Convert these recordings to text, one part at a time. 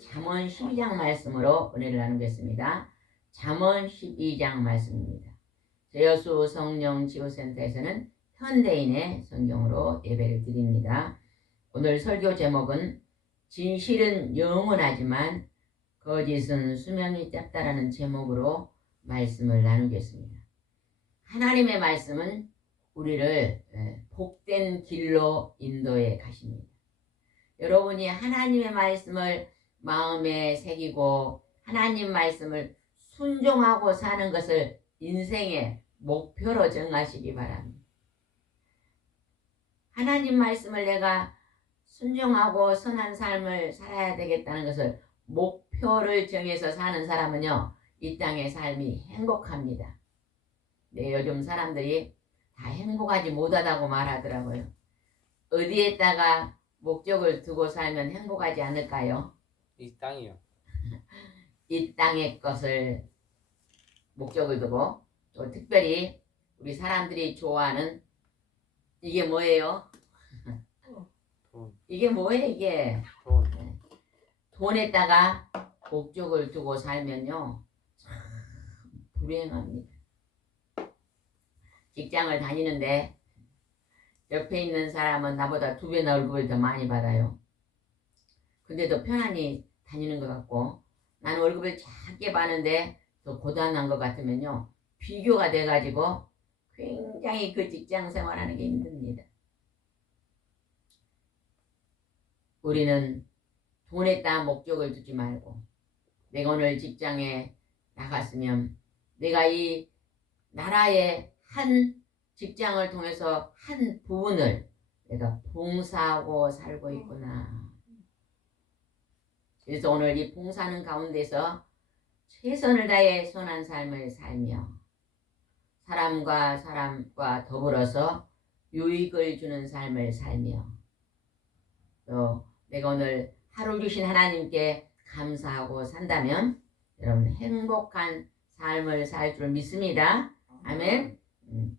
잠언 12장 말씀으로 은혜를 나누겠습니다. 잠언 12장 말씀입니다. 제여수 성령 지구센터에서는 현대인의 성경으로 예배를 드립니다. 오늘 설교 제목은 진실은 영원하지만 거짓은 수명이 짧다라는 제목으로 말씀을 나누겠습니다. 하나님의 말씀은 우리를 복된 길로 인도해 가십니다. 여러분이 하나님의 말씀을 마음에 새기고 하나님 말씀을 순종하고 사는 것을 인생의 목표로 정하시기 바랍니다. 하나님 말씀을 내가 순종하고 선한 삶을 살아야 되겠다는 것을 목표를 정해서 사는 사람은요, 이 땅의 삶이 행복합니다. 네, 요즘 사람들이 다 행복하지 못하다고 말하더라고요. 어디에다가 목적을 두고 살면 행복하지 않을까요? 이 땅이요. 이 땅의 것을 목적을 두고, 또 특별히 우리 사람들이 좋아하는 이게 뭐예요? 돈. 이게 뭐예요? 이게 돈. 돈에다가 목적을 두고 살면요, 참 불행합니다. 직장을 다니는데 옆에 있는 사람은 나보다 2배나 월급을 더 많이 받아요. 근데도 편안히 다니는 것 같고, 나는 월급을 작게 받는데 더 고단한 것 같으면요, 비교가 돼가지고 굉장히 그 직장 생활하는 게 힘듭니다. 우리는 돈에다 목적을 두지 말고, 내가 오늘 직장에 나갔으면 내가 이 나라의 한 직장을 통해서 한 부분을 내가 봉사하고 살고 있구나. 그래서 오늘 이 봉사하는 가운데서 최선을 다해 선한 삶을 살며 사람과 더불어서 유익을 주는 삶을 살며, 또 내가 오늘 하루 주신 하나님께 감사하고 산다면 여러분 행복한 삶을 살 줄 믿습니다. 아멘.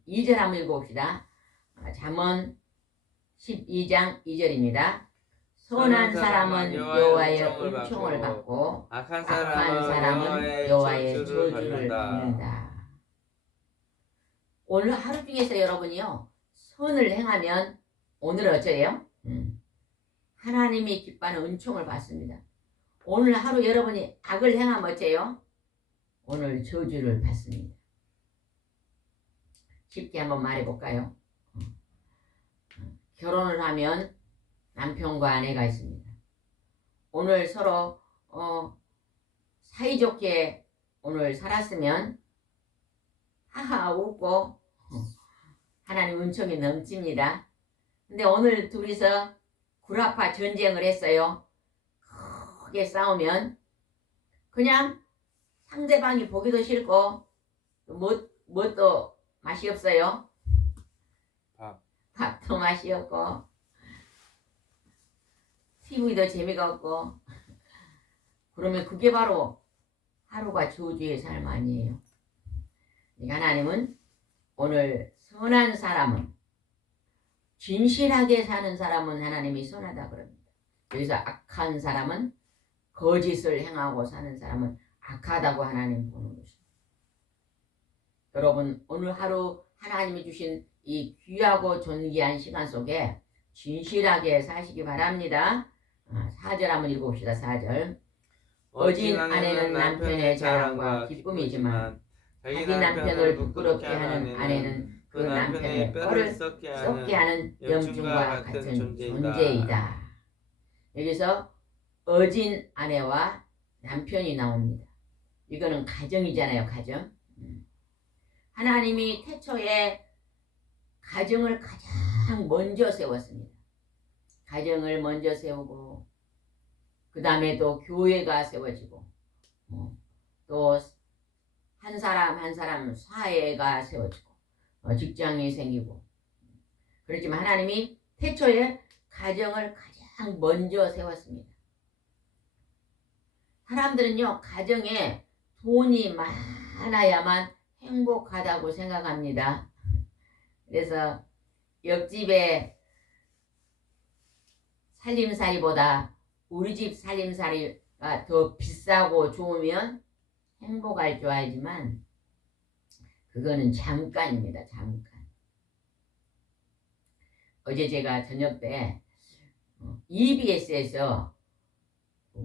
2절 한번 읽어봅시다. 잠언 12장 2절입니다. 선한 사람은 여호와의 은총을 받고 악한 사람은 여호와의 저주를 받는다. 오늘 하루 중에서 여러분이요, 선을 행하면 오늘 어쩌래요? 하나님이 기뻐하는 은총을 받습니다. 오늘 하루 여러분이 악을 행하면 어째요? 오늘 저주를 받습니다. 쉽게 한번 말해볼까요? 결혼을 하면 남편과 아내가 있습니다. 오늘 서로 사이좋게 오늘 살았으면 하하 웃고 하나님 은총이 넘칩니다. 근데 오늘 둘이서 구라파 전쟁을 했어요. 크게 싸우면 그냥 상대방이 보기도 싫고 뭣도 맛이 없어요. 밥도 맛이 없고 TV도 재미가 없고 그러면 그게 바로 하루가 저주의 삶 아니에요. 하나님은 오늘 선한 사람은 진실하게 사는 사람은 하나님이 선하다 그럽니다. 여기서 악한 사람은 거짓을 행하고 사는 사람은 악하다고 하나님 보는 것입니다. 여러분 오늘 하루 하나님이 주신 이 귀하고 존귀한 시간 속에 진실하게 사시기 바랍니다. 4절 한번 읽어봅시다. 4절. 어진 아내는 남편의 자랑과 기쁨이지만 자기 남편을 부끄럽게 하는 아내는 그 남편의 뼈를 썩게 하는 염증과 같은 존재이다. 여기서 어진 아내와 남편이 나옵니다. 이거는 가정이잖아요. 가정. 하나님이 태초에 가정을 가장 먼저 세웠습니다. 가정을 먼저 세우고 그 다음에 또 교회가 세워지고 또 한 사람 한 사람 사회가 세워지고 직장이 생기고 그렇지만 하나님이 태초에 가정을 가장 먼저 세웠습니다. 사람들은요 가정에 돈이 많아야만 행복하다고 생각합니다. 그래서 옆집에 살림살이보다 우리 집 살림살이가 더 비싸고 좋으면 행복할 줄 알지만 그거는 잠깐입니다. 잠깐. 어제 제가 저녁 때 EBS에서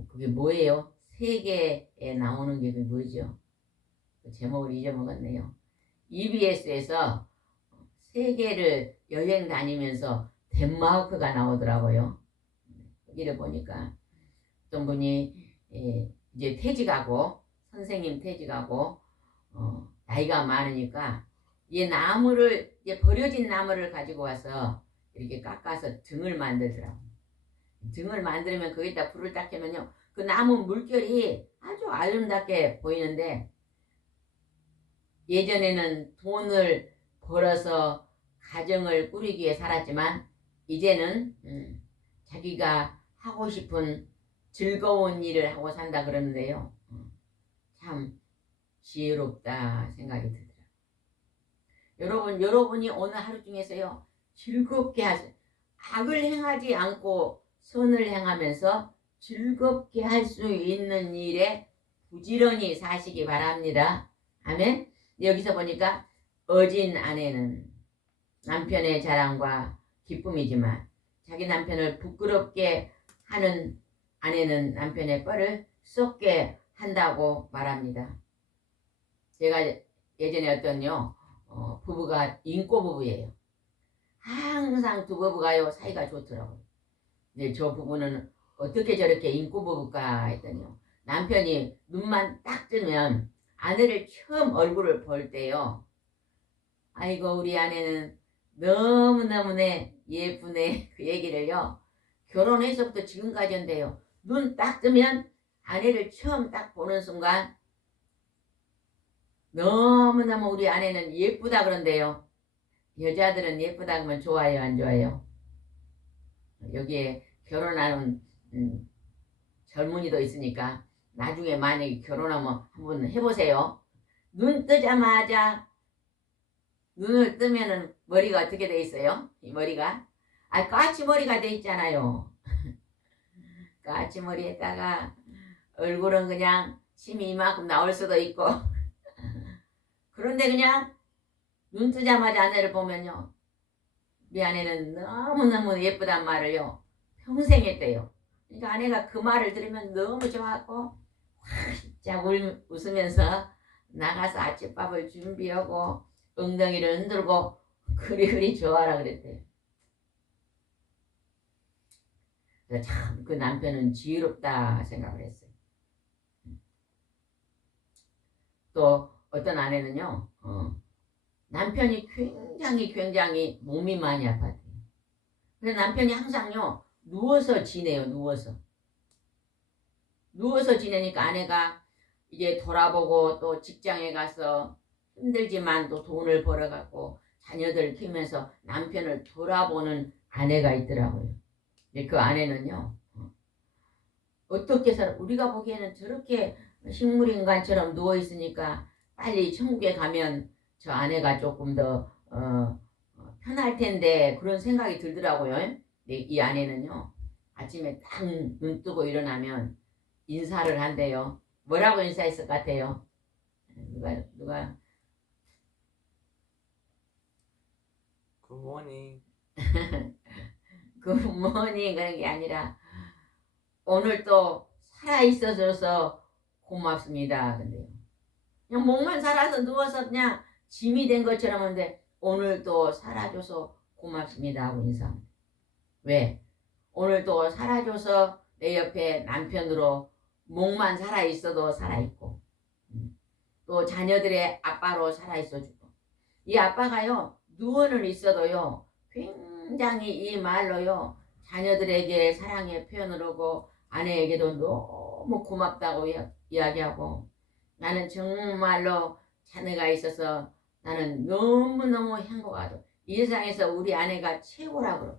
그게 뭐예요? 세계에 나오는 게 뭐죠? 그 제목을 잊어먹었네요. EBS에서 세계를 여행 다니면서 덴마크가 나오더라고요. 여기를 보니까 어떤 분이 이제 퇴직하고 선생님 퇴직하고 나이가 많으니까 이 나무를 이제 버려진 나무를 가지고 와서 이렇게 깎아서 등을 만들더라고요. 등을 만들면 거기다 불을 딱 켜면요 그 나무 물결이 아주 아름답게 보이는데 예전에는 돈을 벌어서 가정을 꾸리기 위해 살았지만 이제는 자기가 하고 싶은 즐거운 일을 하고 산다 그러는데요. 참 지혜롭다 생각이 들더라고요. 여러분이 오늘 하루 중에서요. 즐겁게 하세요. 악을 행하지 않고 선을 행하면서 즐겁게 할 수 있는 일에 부지런히 사시기 바랍니다. 아멘. 여기서 보니까 어진 아내는 남편의 자랑과 기쁨이지만 자기 남편을 부끄럽게 하는 아내는 남편의 뼈를 썩게 한다고 말합니다. 제가 예전에 어떤요 부부가 인꼬 부부예요. 항상 두 부부가요 사이가 좋더라고요. 근데 저 부부는 어떻게 저렇게 인꼬 부부가 했더니요 남편이 눈만 딱 뜨면 아내를 처음 얼굴을 볼 때요 아이고 우리 아내는 너무너무네 예쁘네 그 얘기를요 결혼해서부터 지금까지 한대요. 눈 딱 뜨면 아내를 처음 딱 보는 순간 너무너무 우리 아내는 예쁘다 그런대요. 여자들은 예쁘다 그러면 좋아요 안 좋아요? 여기에 결혼하는 젊은이도 있으니까 나중에 만약에 결혼하면 한번 해보세요. 눈 뜨자마자 눈을 뜨면은 머리가 어떻게 돼 있어요? 이 머리가 까치머리가 돼 있잖아요. 까치머리에다가 얼굴은 그냥 침이 이만큼 나올 수도 있고 그런데 그냥 눈 뜨자마자 아내를 보면요 우리 아내는 너무너무 예쁘단 말을요 평생 했대요. 그러니까 아내가 그 말을 들으면 너무 좋아하고 활짝 웃으면서 나가서 아침밥을 준비하고 엉덩이를 흔들고 그리 좋아하라 그랬대요. 참 그 남편은 지혜롭다 생각을 했어요. 또 어떤 아내는요 남편이 굉장히 몸이 많이 아팠대요. 그래서 남편이 항상요 누워서 지내요. 누워서 지내니까 아내가 이제 돌아보고 또 직장에 가서 힘들지만 또 돈을 벌어갖고 자녀들 키우면서 남편을 돌아보는 아내가 있더라고요. 그 아내는요 어떻게 살아? 우리가 보기에는 저렇게 식물인간처럼 누워있으니까 빨리 천국에 가면 저 아내가 조금 더 편할 텐데 그런 생각이 들더라고요. 이 아내는요 아침에 딱 눈 뜨고 일어나면 인사를 한대요. 뭐라고 인사했을 것 같아요? 누가 굿모닝. 굿모닝 그런 게 아니라 오늘 또 살아있어져서 고맙습니다. 근데요 그냥 몸만 살아서 누워서 그냥 짐이 된 것처럼 하는데 오늘 또 살아줘서 고맙습니다 하고 인사합니다. 왜? 오늘 또 살아줘서 내 옆에 남편으로 몸만 살아있어도 살아있고 또 자녀들의 아빠로 살아있어주고 이 아빠가요 누워는 있어도요 굉장히 이 말로요 자녀들에게 사랑의 표현을 하고 아내에게도 너무 고맙다고 이야기하고 나는 정말로 자녀가 있어서 나는 너무너무 행복하다. 이 세상에서 우리 아내가 최고라고.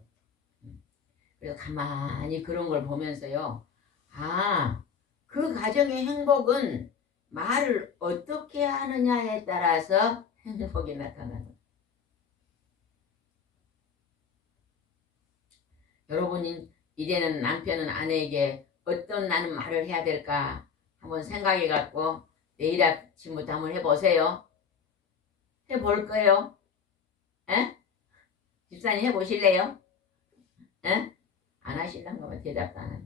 그래서 가만히 그런 걸 보면서요. 그 가정의 행복은 말을 어떻게 하느냐에 따라서 행복이 나타나는. 여러분이 이제는 남편은 아내에게 어떤 나는 말을 해야 될까 한번 생각해 갖고 내일 아침부터 한번 해보세요. 해볼 거예요. 에? 집사님 해보실래요? 에? 안 하실란가 봐. 대답도 안 하네.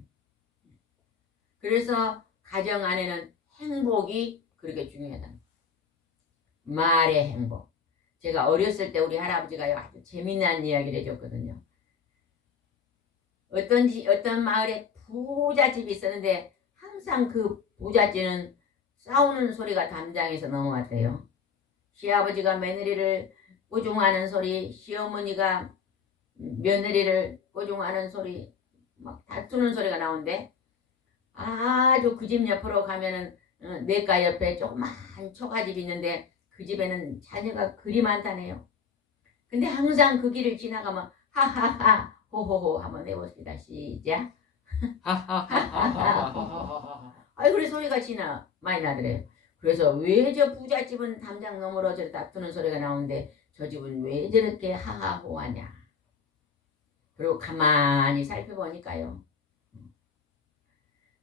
그래서 가정 안에는 행복이 그렇게 중요하다. 말의 행복. 제가 어렸을 때 우리 할아버지가 아주 재미난 이야기를 해줬거든요. 어떤 마을에 부잣집이 있었는데 항상 그 부잣집은 싸우는 소리가 담장에서 넘어왔대요. 시아버지가 며느리를 꼬중하는 소리, 시어머니가 며느리를 꼬중하는 소리, 막 다투는 소리가 나오는데 아주 그 집 옆으로 가면은 냇가 옆에 조그만 초가집이 있는데 그 집에는 자녀가 그리 많다네요. 근데 항상 그 길을 지나가면 하하하 호호호 한번 해봅시다. 시작. 아이 그래 소리가 많이 나더래요. 그래서 왜 저 부잣집은 담장 너머로 저렇게 다투는 소리가 나오는데 저 집은 왜 저렇게 하하호하냐. 그리고 가만히 살펴보니까요.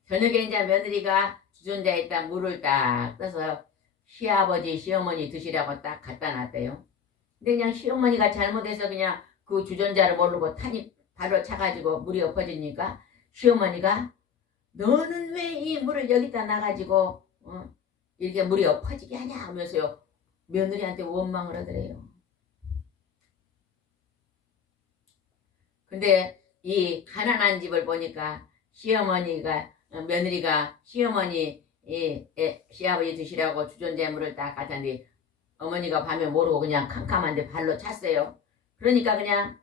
저녁에 이제 며느리가 주전자에다 물을 딱 떠서 시아버지 시어머니 드시라고 딱 갖다 놨대요. 근데 그냥 시어머니가 잘못해서 그냥 그 주전자를 모르고 탄이 바로 차가지고 물이 엎어지니까 시어머니가 너는 왜 이 물을 여기다 놔가지고 이렇게 물이 엎어지게 하냐 하면서요 며느리한테 원망을 하더래요. 근데 이 가난한 집을 보니까 며느리가 시어머니 시아버지 드시라고 주전자에 물을 딱 갖다는데 어머니가 밤에 모르고 그냥 캄캄한데 발로 찼어요. 그러니까 그냥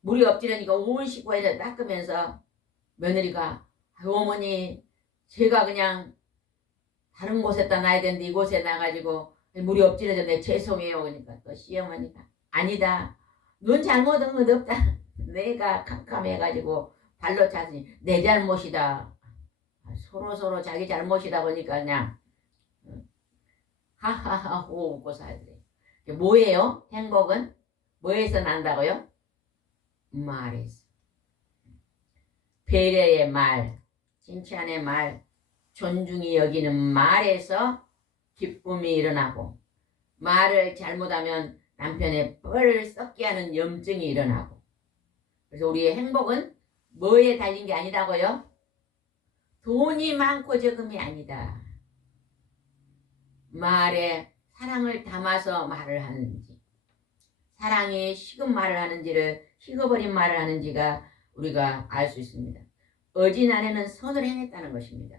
물이 엎지르니까 온 식구에다 닦으면서 며느리가 어머니 제가 그냥 다른 곳에다 놔야 되는데 이곳에 놔가지고 물이 엎지러졌네 죄송해요. 그러니까 또 시어머니가 아니다 넌 잘못한 건 없다. 내가 캄캄해가지고 발로 찼으니 내 잘못이다. 서로 자기 잘못이다 보니까 그냥 하하하 호 웃고 살더래. 뭐예요? 행복은? 뭐에서 난다고요? 말에서. 배려의 말, 칭찬의 말, 존중이 여기는 말에서 기쁨이 일어나고 말을 잘못하면 남편의 뻘을 썩게 하는 염증이 일어나고, 그래서 우리의 행복은 뭐에 달린 게 아니다고요? 돈이 많고 적음이 아니다. 말에 사랑을 담아서 말을 하는지, 사랑이 식은 말을 하는지를, 식어버린 말을 하는지가 우리가 알 수 있습니다. 어진 아내는 선을 행했다는 것입니다.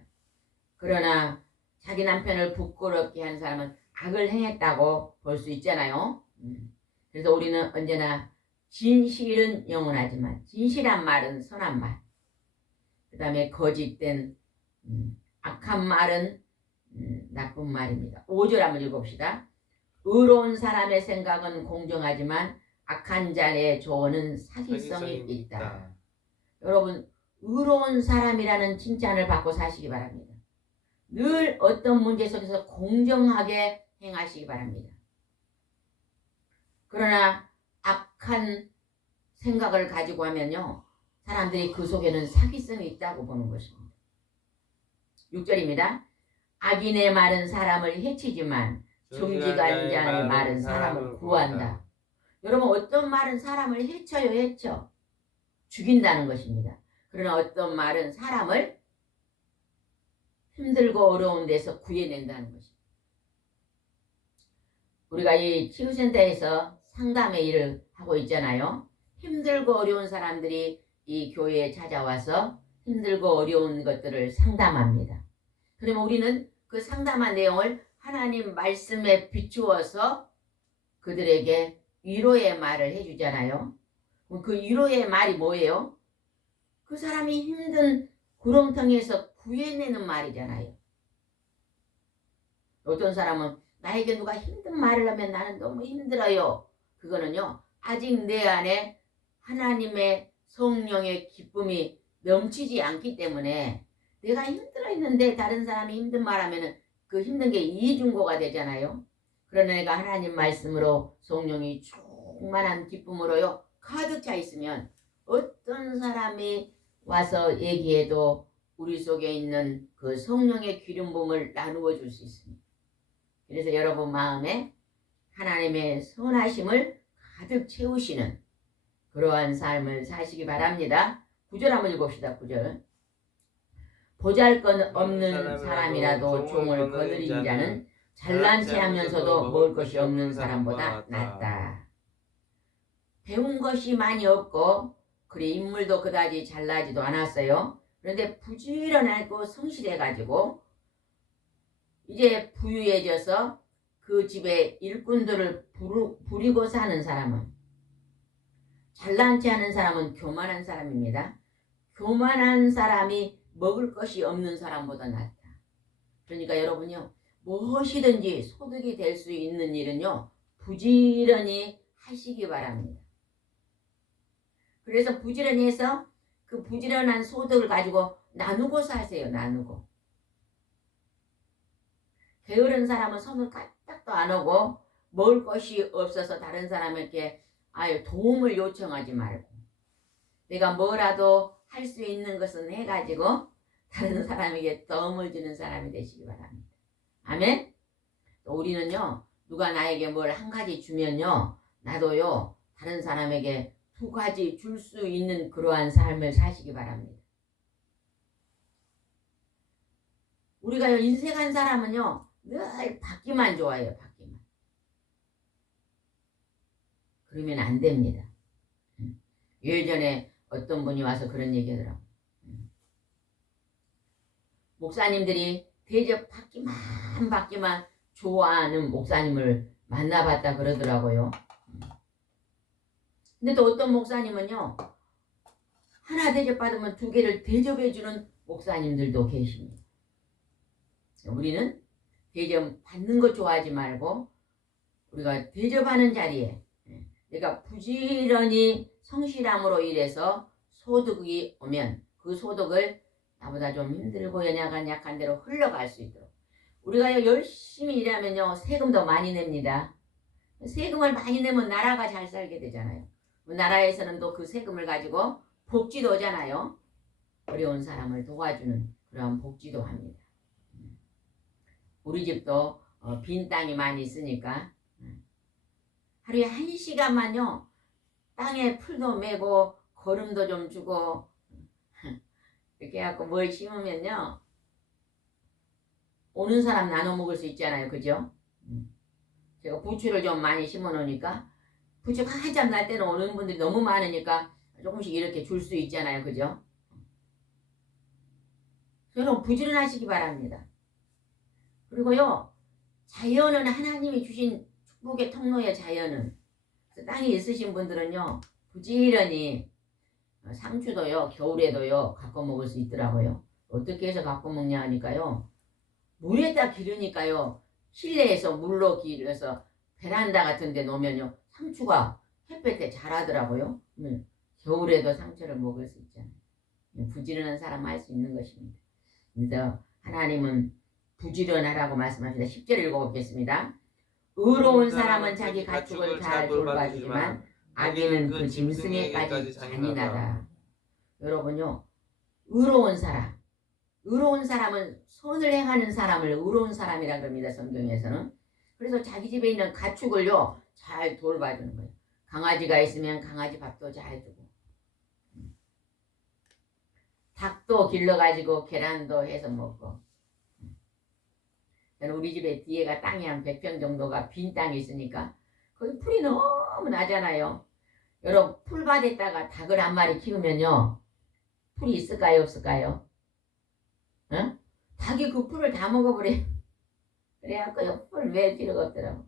그러나 자기 남편을 부끄럽게 한 사람은 악을 행했다고 볼 수 있잖아요. 그래서 우리는 언제나 진실은 영원하지만 진실한 말은 선한 말, 그 다음에 거짓된 악한 말은 나쁜 말입니다. 5절 한번 읽어봅시다. 의로운 사람의 생각은 공정하지만 악한 자의 조언은 사기성이 있다. 여러분, 의로운 사람이라는 칭찬을 받고 사시기 바랍니다. 늘 어떤 문제 속에서 공정하게 행하시기 바랍니다. 그러나 악한 생각을 가지고 하면요, 사람들이 그 속에는 사기성이 있다고 보는 것입니다. 6절입니다. 악인의 말은 사람을 해치지만 정직한 자의 말은 사람을 구한다. 여러분, 어떤 말은 사람을 해쳐요, 해쳐. 죽인다는 것입니다. 그러나 어떤 말은 사람을 힘들고 어려운 데서 구해낸다는 것입니다. 우리가 이 치유센터에서 상담의 일을 하고 있잖아요. 힘들고 어려운 사람들이 이 교회에 찾아와서 힘들고 어려운 것들을 상담합니다. 그러면 우리는 그 상담한 내용을 하나님 말씀에 비추어서 그들에게 위로의 말을 해주잖아요. 그 위로의 말이 뭐예요? 그 사람이 힘든 구렁텅이에서 구해내는 말이잖아요. 어떤 사람은 나에게 누가 힘든 말을 하면 나는 너무 힘들어요. 그거는요, 아직 내 안에 하나님의 성령의 기쁨이 넘치지 않기 때문에, 내가 힘들어 있는데 다른 사람이 힘든 말 하면은 그 힘든 게 이중고가 되잖아요. 그러나 내가 하나님 말씀으로 성령이 충만한 기쁨으로요 가득 차 있으면 어떤 사람이 와서 얘기해도 우리 속에 있는 그 성령의 기름 부음을 나누어 줄 수 있습니다. 그래서 여러분 마음에 하나님의 선하심을 가득 채우시는 그러한 삶을 사시기 바랍니다. 9절 한번 읽읍시다. 9절. 보잘것없는 사람이라도 종을 거느린 자는 잘난 체하면서도 먹을 것이 없는 사람보다 낫다. 배운 것이 많이 없고 그래 인물도 그다지 잘나지도 않았어요. 그런데 부지런하고 성실해가지고 이제 부유해져서 그 집에 일꾼들을 부리고 사는 사람은, 잘난 체 하는 사람은 교만한 사람입니다. 교만한 사람이 먹을 것이 없는 사람보다 낫다. 그러니까 여러분요, 무엇이든지 소득이 될 수 있는 일은요 부지런히 하시기 바랍니다. 그래서 부지런히 해서 그 부지런한 소득을 가지고 나누고 사세요. 나누고. 게으른 사람은 손을 까딱도 안 하고 먹을 것이 없어서 다른 사람에게 도움을 요청하지 말고, 내가 뭐라도 할 수 있는 것은 해가지고 다른 사람에게 도움을 주는 사람이 되시기 바랍니다. 아멘. 또 우리는요, 누가 나에게 뭘 한 가지 주면요, 나도요 다른 사람에게 2가지 줄 수 있는 그러한 삶을 사시기 바랍니다. 우리가 인생한 사람은요 늘 받기만 좋아해요. 받기만. 그러면 안 됩니다. 예전에 어떤 분이 와서 그런 얘기 하더라고요. 목사님들이 대접 받기만 좋아하는 목사님을 만나봤다 그러더라고요. 근데 또 어떤 목사님은요, 하나 대접받으면 2개를 대접해주는 목사님들도 계십니다. 우리는 대접 받는 거 좋아하지 말고 우리가 대접하는 자리에 내가 부지런히 성실함으로 일해서 소득이 오면 그 소득을 나보다 좀 힘들고 연약한 대로 흘러갈 수 있도록, 우리가 열심히 일하면요 세금도 많이 냅니다. 세금을 많이 내면 나라가 잘 살게 되잖아요. 나라에서는 또 그 세금을 가지고 복지도 하잖아요. 어려운 사람을 도와주는 그런 복지도 합니다. 우리 집도 빈 땅이 많이 있으니까 하루에 1시간만요. 땅에 풀도 메고 거름도 좀 주고 이렇게 해갖고 뭘 심으면요. 오는 사람 나눠 먹을 수 있잖아요. 그죠? 제가 부추를 좀 많이 심어 놓으니까 부추가 한참 날 때는 오는 분들이 너무 많으니까 조금씩 이렇게 줄 수 있잖아요. 그죠? 여러분 부지런하시기 바랍니다. 그리고요. 자연은 하나님이 주신 축복의 통로의 자연은 땅에 있으신 분들은요. 부지런히 상추도요. 겨울에도요. 갖고 먹을 수 있더라고요. 어떻게 해서 갖고 먹냐 하니까요. 물에다 기르니까요. 실내에서 물로 기르서 베란다 같은 데 놓으면요. 상추가 햇볕에 자라더라고요. 겨울에도 상추를 먹을 수 있잖아요. 부지런한 사람 할 수 있는 것입니다. 그래서 하나님은 부지런하라고 말씀하십니다. 10절 읽어보겠습니다. 의로운 사람은 자기 가축을 잘 돌봐주지만 악인은 그 짐승에까지 잔인하다. 여러분요. 의로운 사람은 선을 행하는 사람을 의로운 사람이라 그럽니다. 성경에서는. 그래서 자기 집에 있는 가축을요. 잘 돌봐주는 거예요. 강아지가 있으면 강아지 밥도 잘 주고 닭도 길러가지고 계란도 해서 먹고. 우리 집에 뒤에가 땅이 한 100평 정도가 빈 땅이 있으니까 거기 풀이 너무 나잖아요. 여러분 풀밭에다가 닭을 한 마리 키우면요. 풀이 있을까요? 없을까요? 응? 닭이 그 풀을 다 먹어버려요. 그래갖고 풀을 낼 필요가 없더라고.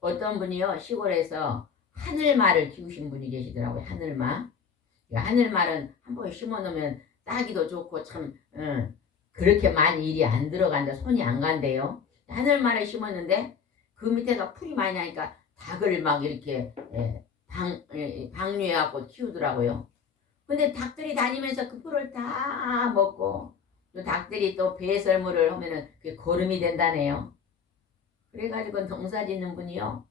어떤 분이요. 시골에서 하늘말을 키우신 분이 계시더라고요. 하늘말. 하늘말은 한 번에 심어놓으면 따기도 좋고 참 그렇게 많이 일이 안 들어간다. 손이 안 간대요. 하늘말을 심었는데 그 밑에가 풀이 많이 나니까 닭을 막 이렇게 방류해갖고 키우더라고요. 근데 닭들이 다니면서 그 풀을 다 먹고 또 닭들이 또 배설물을 하면은 그게 거름이 된다네요. 그래가지고 농사 짓는 분이요.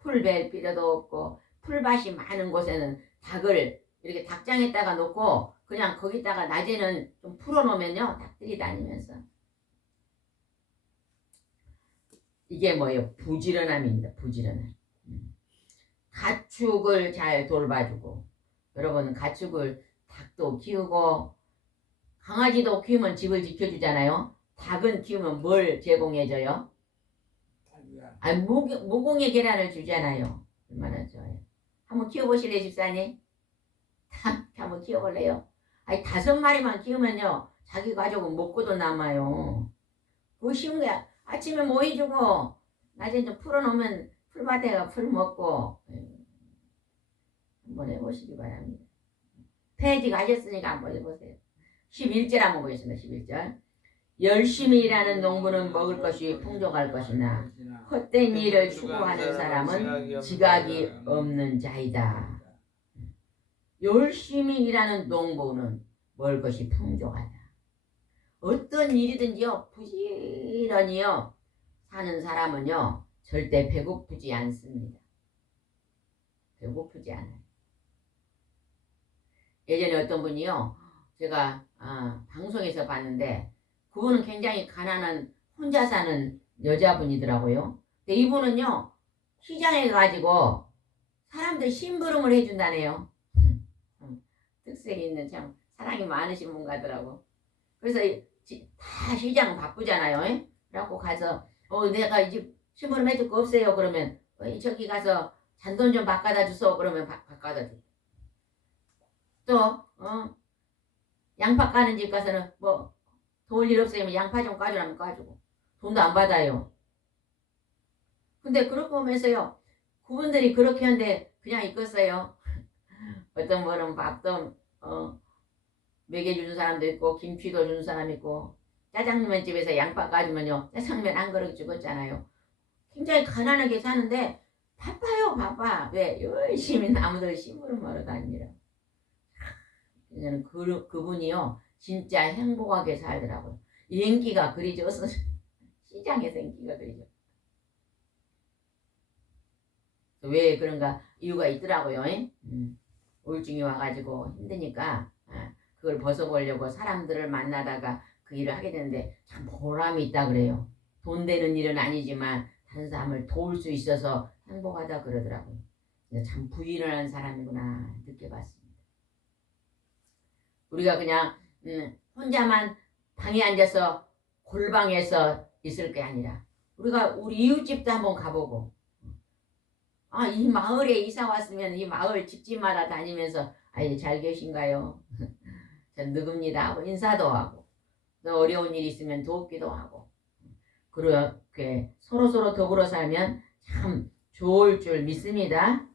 풀 벨 필요도 없고 풀밭이 많은 곳에는 닭을 이렇게 닭장에다가 놓고 그냥 거기다가 낮에는 좀 풀어놓으면요. 닭들이 다니면서. 이게 뭐예요? 부지런함입니다. 부지런함. 가축을 잘 돌봐주고 여러분 가축을 닭도 키우고 강아지도 키우면 집을 지켜주잖아요. 닭은 키우면 뭘 제공해줘요? 아니, 무공의 계란을 주잖아요. 얼마나 좋아요. 한번 키워보실래요, 집사님? 한번 키워볼래요? 아니 5마리만 키우면요. 자기 가족은 먹고도 남아요. 그거 쉬운 거야. 아침에 뭐 해주고 낮에 좀 풀어놓으면 풀밭에가 풀 먹고 한번 해보시기 바랍니다. 폐지 가셨으니까 한번 해보세요. 11절 한번 보겠습니다. 11절. 열심히 일하는 농부는 먹을 것이 풍족할 것이나 헛된 일을 추구하는 사람은 지각이 없는 자이다. 열심히 일하는 농부는 먹을 것이 풍족하다. 어떤 일이든지요 부지런히요 사는 사람은요 절대 배고프지 않습니다. 배고프지 않아요. 예전에 어떤 분이요 제가 방송에서 봤는데 그분은 굉장히 가난한 혼자 사는 여자분이더라고요. 근데 이분은요 시장에 가지고 사람들 심부름을 해준다네요. 특색이 있는 참 사랑이 많으신 분 같더라고. 그래서 다 시장 바쁘잖아요. 그래갖고 가서 내가 이 집 심부름 해줄 거 없어요. 그러면 저기 가서 잔돈 좀 바꿔다 주소. 그러면 바꿔다 줘. 또 양파 까는 집 가서는 뭐 도울 일 없어요. 양파 좀 까주라면 까주고 돈도 안 받아요. 근데 그렇게 보면서요 그분들이 그렇게 하는데 그냥 있겠어요. 어떤 분은 밥도 먹여주는 사람도 있고 김치도 주는 사람 있고 짜장면 집에서 양파 까주면요 짜장면 한 그릇 주겠잖아요. 굉장히 가난하게 사는데 바빠요. 바빠. 왜? 열심히 나무들 심부름하러 다니라. 저는 그분이요 진짜 행복하게 살더라고요. 인기가 그리 좋아서 시장에서 인기가 그리 좋아. 왜 그런가 이유가 있더라고요. 우울증이 와가지고 힘드니까 그걸 벗어보려고 사람들을 만나다가 그 일을 하게 되는데 참 보람이 있다 그래요. 돈 되는 일은 아니지만 다른 사람을 도울 수 있어서 행복하다 그러더라고요. 참 부지런한 사람이구나 느껴봤습니다. 우리가 그냥 혼자만 방에 앉아서 골방에서 있을 게 아니라 우리가 우리 이웃집도 한번 가보고 이 마을에 이사 왔으면 이 마을 집집마다 다니면서 잘 계신가요? 전 누굽니다 하고 인사도 하고 또 어려운 일 있으면 돕기도 하고 그렇게 서로서로 더불어 살면 참 좋을 줄 믿습니다.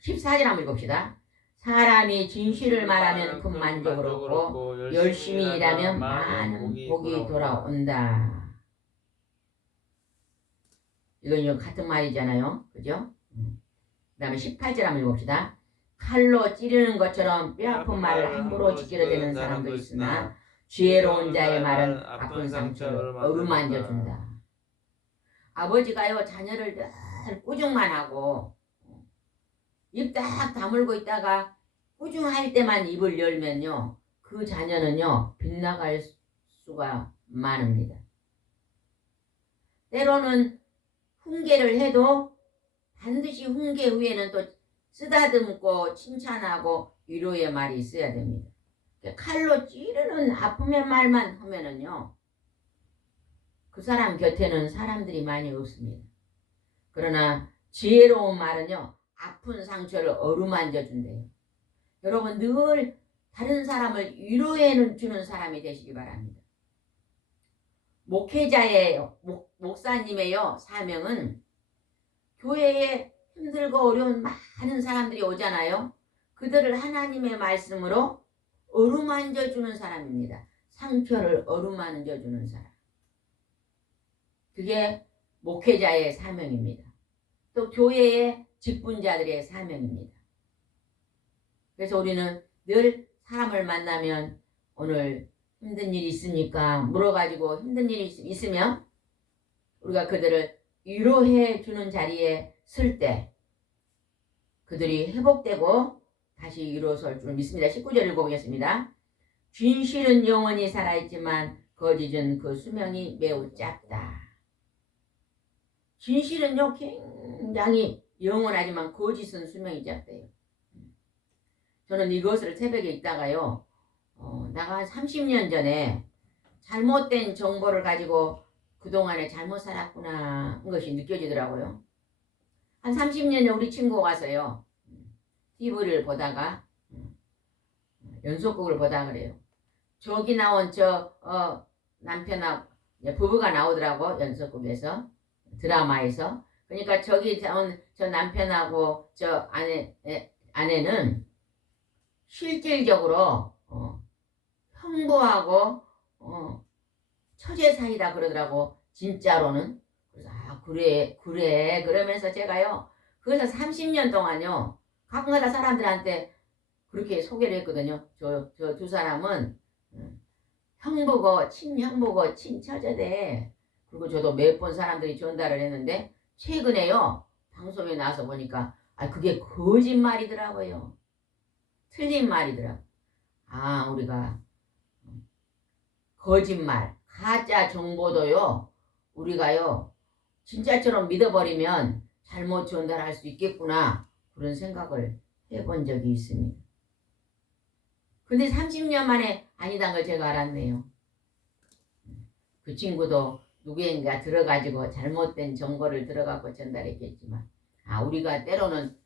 14절 한번 읽읍시다. 사람이 진실을 말하면 큰 만족을 얻고 열심히 일하면 많은 복이 돌아온다. 이건 같은 말이잖아요. 그죠? 그 다음에 18절 한번 읽읍시다. 칼로 찌르는 것처럼 뼈아픈 말을 함부로 지키려대는 사람도 있으나 지혜로운 자의 말은 아픈 상처를 어루만져 준다. 아버지가요 자녀를 늘 꾸중만 하고 입 딱 다물고 있다가 꾸중할 때만 입을 열면요 그 자녀는요 빗나갈 수가 많습니다. 때로는 훈계를 해도 반드시 훈계 후에는 또 쓰다듬고 칭찬하고 위로의 말이 있어야 됩니다. 칼로 찌르는 아픔의 말만 하면은요 그 사람 곁에는 사람들이 많이 없습니다. 그러나 지혜로운 말은요 아픈 상처를 어루만져 준대요. 여러분 늘 다른 사람을 위로해 주는 사람이 되시기 바랍니다. 목사님의 사명은 교회에 힘들고 어려운 많은 사람들이 오잖아요. 그들을 하나님의 말씀으로 어루만져 주는 사람입니다. 상처를 어루만져 주는 사람. 그게 목회자의 사명입니다. 또 교회의 직분자들의 사명입니다. 그래서 우리는 늘 사람을 만나면 오늘 힘든 일이 있으니까 물어가지고 힘든 일이 있으면 우리가 그들을 위로해 주는 자리에 설 때 그들이 회복되고 다시 일어설 줄 믿습니다. 19절 읽어보겠습니다. 진실은 영원히 살아있지만 거짓은 그 수명이 매우 짧다. 진실은요 굉장히 영원하지만 거짓은 수명이 짧대요. 저는 이것을 새벽에 있다가요 내가 30년 전에 잘못된 정보를 가지고 그동안에 잘못 살았구나 하는 것이 느껴지더라고요. 한 30년에 우리 친구가 와서요 TV를 보다가 연속극을 보다 그래요. 저기 나온 남편하고 부부가 나오더라고 연속극에서 드라마에서. 그러니까 저기 나온 저 남편하고 저 아내는 실질적으로 형부하고 처제 사이다 그러더라고 진짜로는. 그래서 그래 그러면서 제가요 그래서 30년 동안요 가끔가다 사람들한테 그렇게 소개를 했거든요. 저 두 사람은 형부고 친형부고 친처제대. 그리고 저도 몇 번 사람들이 전달을 했는데 최근에요 방송에 나와서 보니까 그게 거짓말이더라고요. 틀린 말이더라고요. 우리가 거짓말 가짜 정보도요 우리가요 진짜처럼 믿어버리면 잘못 전달할 수 있겠구나 그런 생각을 해본 적이 있습니다. 근데 30년 만에 아니란 걸 제가 알았네요. 그 친구도 누구인가 들어가지고 잘못된 정보를 들어가고 전달했겠지만 우리가 때로는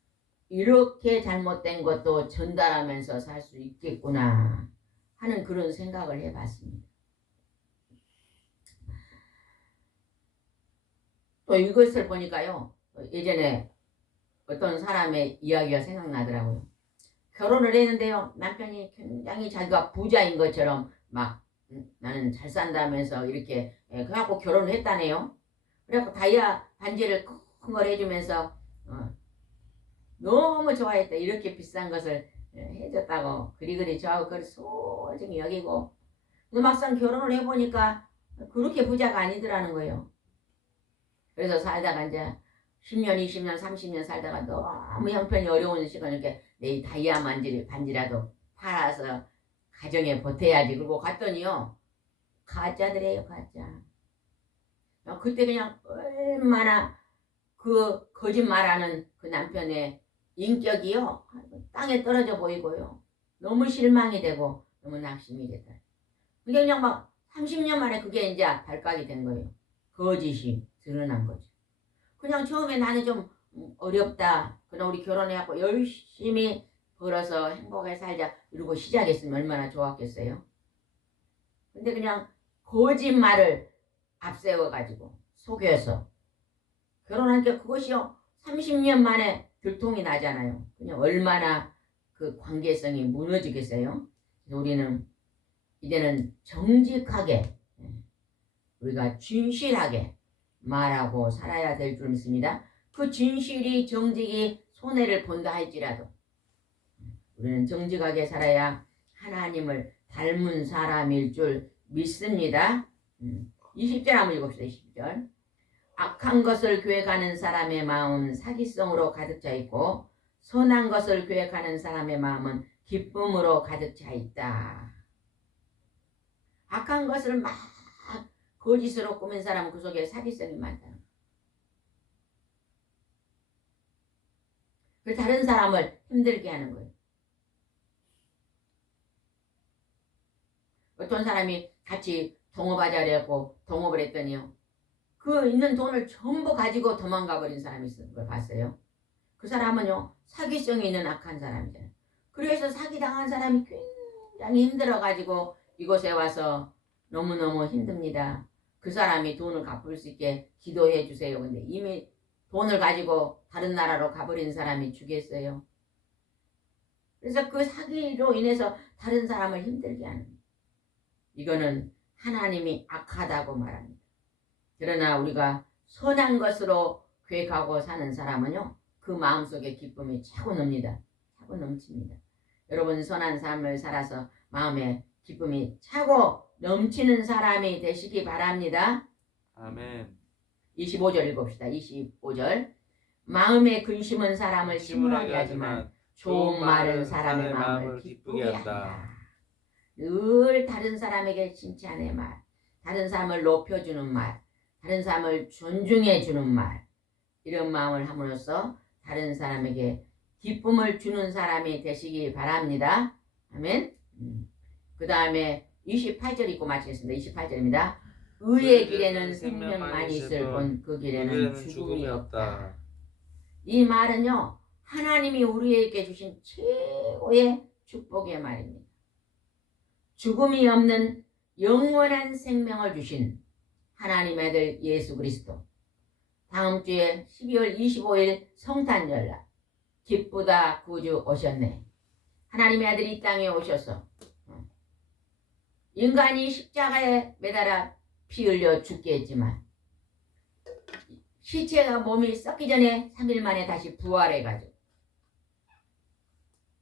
이렇게 잘못된 것도 전달하면서 살 수 있겠구나 하는 그런 생각을 해봤습니다. 또 이것을 보니까요 예전에 어떤 사람의 이야기가 생각나더라고요. 결혼을 했는데요 남편이 굉장히 자기가 부자인 것처럼 막 나는 잘 산다면서 이렇게 그래갖고 결혼을 했다네요. 그래갖고 다이아 반지를 큰 걸 해주면서 너무 좋아했다. 이렇게 비싼 것을 해줬다고 그리 저하고 그걸 소중히 여기고. 근데 막상 결혼을 해보니까 그렇게 부자가 아니더라는 거예요. 그래서 살다가 이제 10년, 20년, 30년 살다가 너무 형편이 어려운 시간 이렇게 내 다이아 반지라도 팔아서 가정에 보태야지. 그러고 갔더니요 가짜들이에요 가짜. 그때 그냥 얼마나 그 거짓말하는 그 남편의 인격이요 땅에 떨어져 보이고요. 너무 실망이 되고 너무 낙심이 됐다. 그게 그냥 막 30년 만에 그게 이제 발각이 된 거예요. 거짓이 드러난 거죠. 그냥 처음에 나는 좀 어렵다. 그냥 우리 결혼해갖고 열심히 벌어서 행복하게 살자 이러고 시작했으면 얼마나 좋았겠어요. 근데 그냥 거짓말을 앞세워가지고 속여서 결혼하니까 그것이요 30년 만에 들통이 나잖아요. 그냥 얼마나 그 관계성이 무너지겠어요. 그래서 우리는 이제는 정직하게 우리가 진실하게 말하고 살아야 될 줄 믿습니다. 그 진실이 정직이 손해를 본다 할지라도 우리는 정직하게 살아야 하나님을 닮은 사람일 줄 믿습니다. 20절 한번 읽읍시다. 20절. 악한 것을 계획하는 사람의 마음은 사기성으로 가득 차 있고 선한 것을 계획하는 사람의 마음은 기쁨으로 가득 차 있다. 악한 것을 막 거짓으로 꾸민 사람은 그 속에 사기성이 많다. 그래서 다른 사람을 힘들게 하는 거예요. 어떤 사람이 같이 동업하자고 동업을 했더니요. 그 있는 돈을 전부 가지고 도망가 버린 사람이 있는 걸 봤어요. 그 사람은요. 사기성이 있는 악한 사람이잖아요. 그래서 사기당한 사람이 굉장히 힘들어가지고 이곳에 와서 너무너무 힘듭니다. 그 사람이 돈을 갚을 수 있게 기도해 주세요. 근데 이미 돈을 가지고 다른 나라로 가버린 사람이 죽겠어요. 그래서 그 사기로 인해서 다른 사람을 힘들게 하는 거예요. 이거는 하나님이 악하다고 말합니다. 그러나 우리가 선한 것으로 계획하고 사는 사람은요. 그 마음속에 기쁨이 차고 넘니다. 차고 넘칩니다. 여러분 선한 삶을 살아서 마음에 기쁨이 차고 넘치는 사람이 되시기 바랍니다. 아멘. 25절 읽읍시다. 25절. 마음에 근심은 사람을 심하게 하지만 좋은 말은 사람의 마음을 기쁘게 한다. 늘 다른 사람에게 칭찬의 말, 다른 사람을 높여주는 말, 다른 사람을 존중해주는 말, 이런 마음을 함으로써 다른 사람에게 기쁨을 주는 사람이 되시기 바랍니다. 아멘. 그 다음에 28절 읽고 마치겠습니다. 28절입니다. 의의 길에는 생명만이 있을 뿐 그 길에는 죽음이 없다. 이 말은요. 하나님이 우리에게 주신 최고의 축복의 말입니다. 죽음이 없는 영원한 생명을 주신 하나님의 아들 예수 그리스도. 다음 주에 12월 25일 성탄절날 기쁘다 구주 오셨네. 하나님의 아들이 이 땅에 오셔서 인간이 십자가에 매달아 피 흘려 죽게 했지만 시체가 몸이 썩기 전에 3일 만에 다시 부활해가지고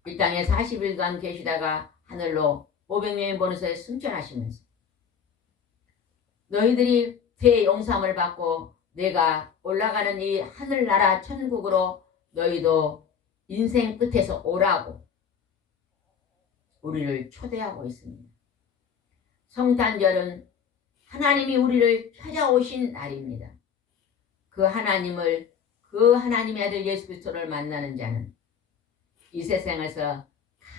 이 땅에 40일간 계시다가 하늘로 500명의 보너스에 승천하시면서 너희들이 대용sam을 받고 내가 올라가는 이 하늘나라 천국으로 너희도 인생 끝에서 오라고 우리를 초대하고 있습니다. 성탄절은 하나님이 우리를 찾아오신 날입니다. 그 하나님을 그 하나님의 아들 예수 그리스도를 만나는 자는 이 세상에서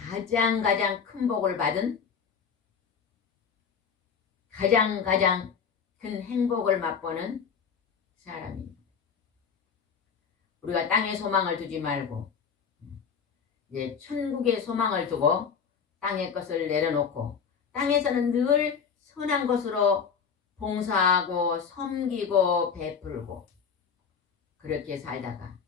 가장 큰 복을 받은 가장 큰 행복을 맛보는 사람입니다. 우리가 땅에 소망을 두지 말고 이제 천국에 소망을 두고 땅의 것을 내려놓고 땅에서는 늘 선한 것으로 봉사하고 섬기고 베풀고 그렇게 살다가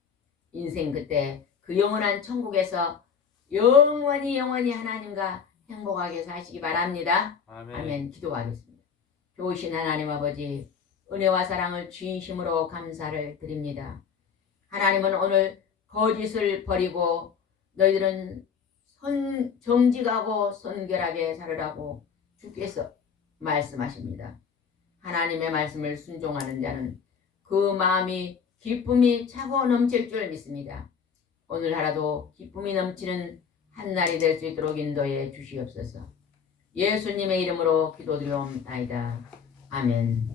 인생 그때 그 영원한 천국에서 영원히 하나님과 행복하게 사시기 바랍니다. 아멘. 기도하겠습니다. 좋으신 하나님 아버지 은혜와 사랑을 진심으로 감사를 드립니다. 하나님은 오늘 거짓을 버리고 너희들은 정직하고 선결하게 살으라고 주께서 말씀하십니다. 하나님의 말씀을 순종하는 자는 그 마음이 기쁨이 차고 넘칠 줄 믿습니다. 오늘 하루도 기쁨이 넘치는 한 날이 될 수 있도록 인도해 주시옵소서. 예수님의 이름으로 기도드리옵나이다. 아멘.